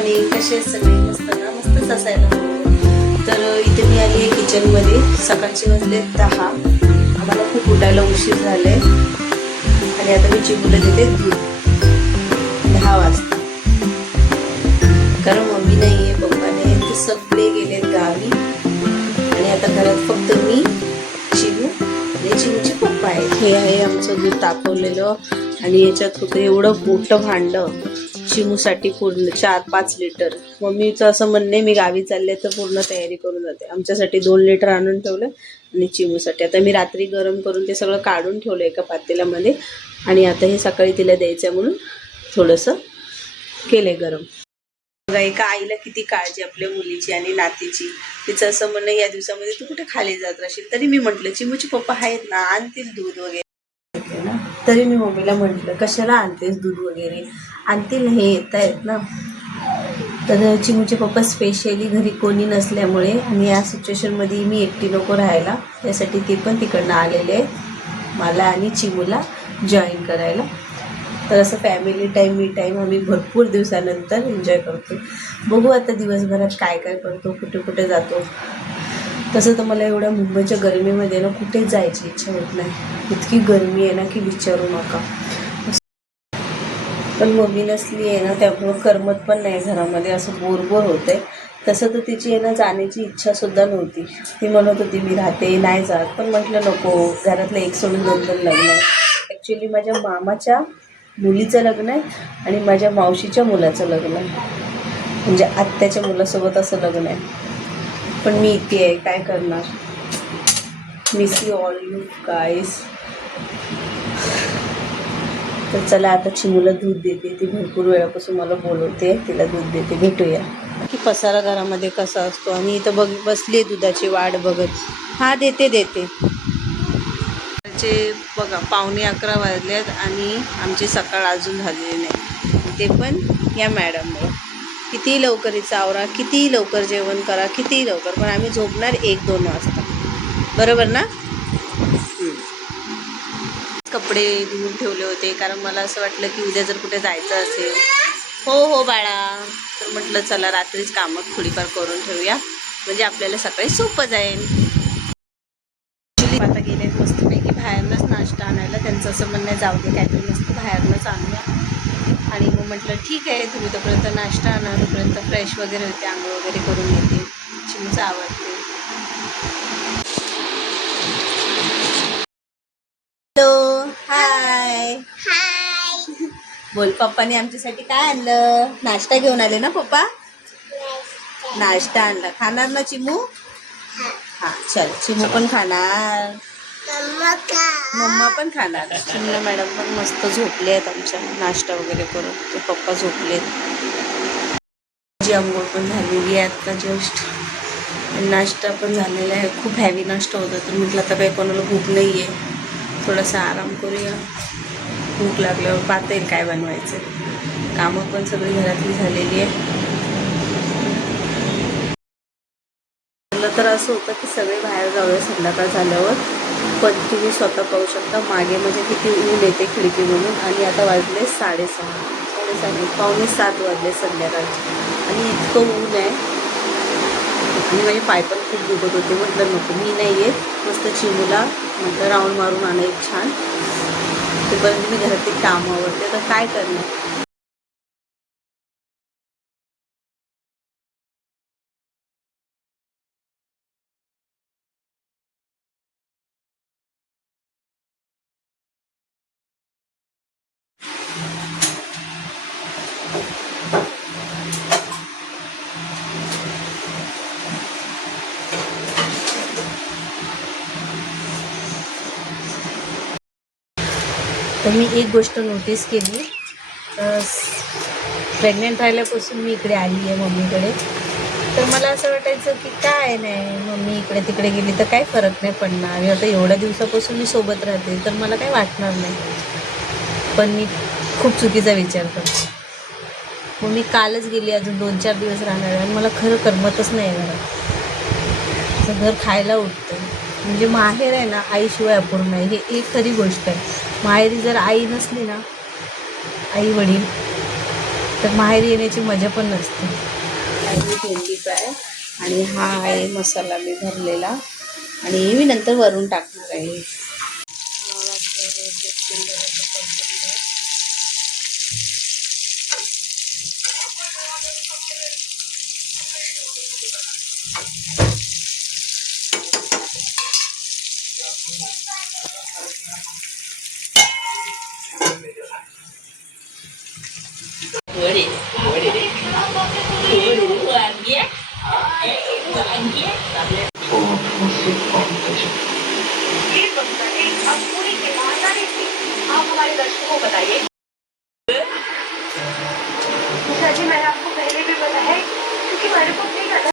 Morning. कसे सगळे मस्त ना? मस्तच असायला हवं. तर इथे मी आली आहे किचनमध्ये. सकाळचे वाजले 10. आम्हाला खूप उठायला उशीर झाले आणि आता मी चिमूला देते दूध 10 वाजता. कारण मम्मी नाही आहे, पप्पा नाही, ते सगळे गेलेत गावी आणि आता घरात फक्त मी, चिमू आणि चिमूचे पप्पा आहेत. हे आहे आमचं दूध तापवलेलं आणि याच्यात होतं एवढं मोठं भांडं चिमूसाठी पूर्ण 4-5 लिटर. मम्मीचं असं म्हणणं आहे मी गावी चालले तर पूर्ण तयारी करून जाते. आमच्यासाठी 2 लिटर आणून ठेवलं आणि चिमूसाठी आता मी रात्री गरम करून ते सगळं काढून ठेवलं एका पातेल्यामध्ये आणि आता हे सकाळी तिला द्यायचं म्हणून थोडंसं केलंय गरम. बघा एका आईला किती काळजी आपल्या मुलीची आणि नातीची. तिचं असं म्हणणं या दिवसामध्ये तू कुठे खाली जात राहशील. तरी मी म्हटलं चिमूचे पप्पा आहेत ना, आणतील दूध वगैरे ना. तरी मी मम्मीला म्हटलं कशाला आणतेस दूध वगैरे, आणतील हे येत आहेत ना. तर चिमूचे पप्पा स्पेशली घरी कोणी नसल्यामुळे आणि या सिच्युएशनमध्ये मी एकटी नको राहायला, त्यासाठी ते पण तिकडनं आलेले आहेत मला आणि चिमूला जॉईन करायला. तर असं फॅमिली टाईम मी टाईम आम्ही भरपूर दिवसानंतर एन्जॉय करतो. बघू आता दिवसभरात काय काय करतो, कुठे कुठे जातो. तसं तर मला एवढ्या मुंबईच्या गरमीमध्ये ना कुठेच जायची इच्छा होत नाही. इतकी गरमी आहे ना की विचारू नका. पण मम्मी नसली आहे ना त्यामुळं करमत पण नाही घरामध्ये, असं बोर होतं आहे. तसं तर तिची आहे ना जाण्याची इच्छासुद्धा नव्हती. ती म्हणत होती मी राहते, नाही जात. पण म्हटलं नको, घरातलं एक सोडून 2 लग्न आहे. ॲक्च्युली माझ्या मामाच्या मुलीचं लग्न आहे आणि माझ्या मावशीच्या मुलाचं लग्न आहे, म्हणजे आत्याच्या मुलासोबत असं लग्न आहे. पण मी इथे आहे, काय करणार. मिस यू ऑल यू गाईस. तर चला आता चिमूला दूध देते. ती भरपूर वेळापासून मला बोलवते, तिला दूध देते. भेटूया की पसारा घरामध्ये कसा असतो. आणि इथं बसली दुधाची वाट बघत. हा देते बघा 11:15 वाजल्यात आणि आमची सकाळ अजून झालेली नाही. ते पण या मॅडममुळे. किती लवकर हिचं आवरा, किती लवकर जेवण करा, किती लवकर. पण आम्ही झोपणार 1-2 वाजता, बरोबर ना. कपडे धुवून ठेवले होते कारण मला असं वाटलं की उद्या जर कुठे जायचं असेल. हो बाळा. तर म्हटलं चला रात्रीच कामं थोडीफार करून ठेवूया, म्हणजे आपल्याला सकाळी सोपं जाईल. आता गेले मस्तपैकी बाहेरनंच नाश्ता आणायला. त्यांचं असं म्हणणं जाऊ दे काहीतरी मस्त बाहेरनंच आणूया. आणि मग म्हटलं ठीक आहे, तुम्ही तोपर्यंत नाश्ता आणा, तोपर्यंत फ्रेश वगैरे होते, आंघोळ वगैरे करून येते. चिमूचं आवडते. हॅलो, हाय. बोल, पप्पाने आमच्यासाठी काय आणलं. नाश्ता घेऊन आले ना पप्पा. नाश्ता आणला. खाणार ना चिमू. हा चल, चिमू पण खाणार, मम्मा पण खाणार. चिमू मॅडम पण मस्त झोपले आहेत आमच्या नाश्ता वगैरे करून. ते पप्पा झोपलेत. जी आंघोळ पण झालेली आहे आता जस्ट. नाश्ता पण झालेला आहे. खूप हॅवी नाश्ता होता तर म्हटलं आता काही कोणाला भूक नाही आहे, थोडासा आराम करूया. भूक लागल्यावर पाहता येईल काय बनवायचं. कामं पण सगळी घरातली झालेली आहे. तर असं होतं की सगळे बाहेर जाऊया संध्याकाळ झाल्यावर. पण तुम्ही स्वतः पाहू शकता मागे म्हणजे किती ऊन येते खिडकीमधून. आणि आता वाजले 6:30 पावणे 7 वाजले संध्याकाळचे आणि इतकं ऊन आहे. आणि माझे पाय पण खूप दुखत होते. म्हटलं नको, मी नाही येत. मस्त चिमूला म्हटलं राऊंड मारून आणा एक छान. तोपर्यंत मी घरातली कामं आवडते. तर काय करणार. तर मी एक गोष्ट नोटीस केली. प्रेग्नेंट राहिल्यापासून मी इकडे आली आहे मम्मीकडे. तर मला असं वाटायचं की काय नाही, मम्मी इकडे तिकडे गेली तर काय फरक नाही पडणार. आणि आता एवढ्या दिवसापासून मी सोबत राहते तर मला काही वाटणार नाही. पण मी खूप चुकीचा विचार करते. मग मी कालच गेली, अजून 2-4 दिवस राहणार आणि मला खरं करमतच नाही घरात. असं घर खायला उठतं. म्हणजे माहेर आहे ना आईशिवाय अपूर्ण आहे, हे एक खरी गोष्ट आहे. माहेरी जर आई नसली ना, आई वडील, तर माहेर येण्याची मजा पण नसते. आणि भेंडी फ्राय आणि हा आहे मसाला मी भरलेला आणि मी नंतर वरून टाकणार आहे. जी मैंने आपको पहले भी बताया है क्योंकि मेरे को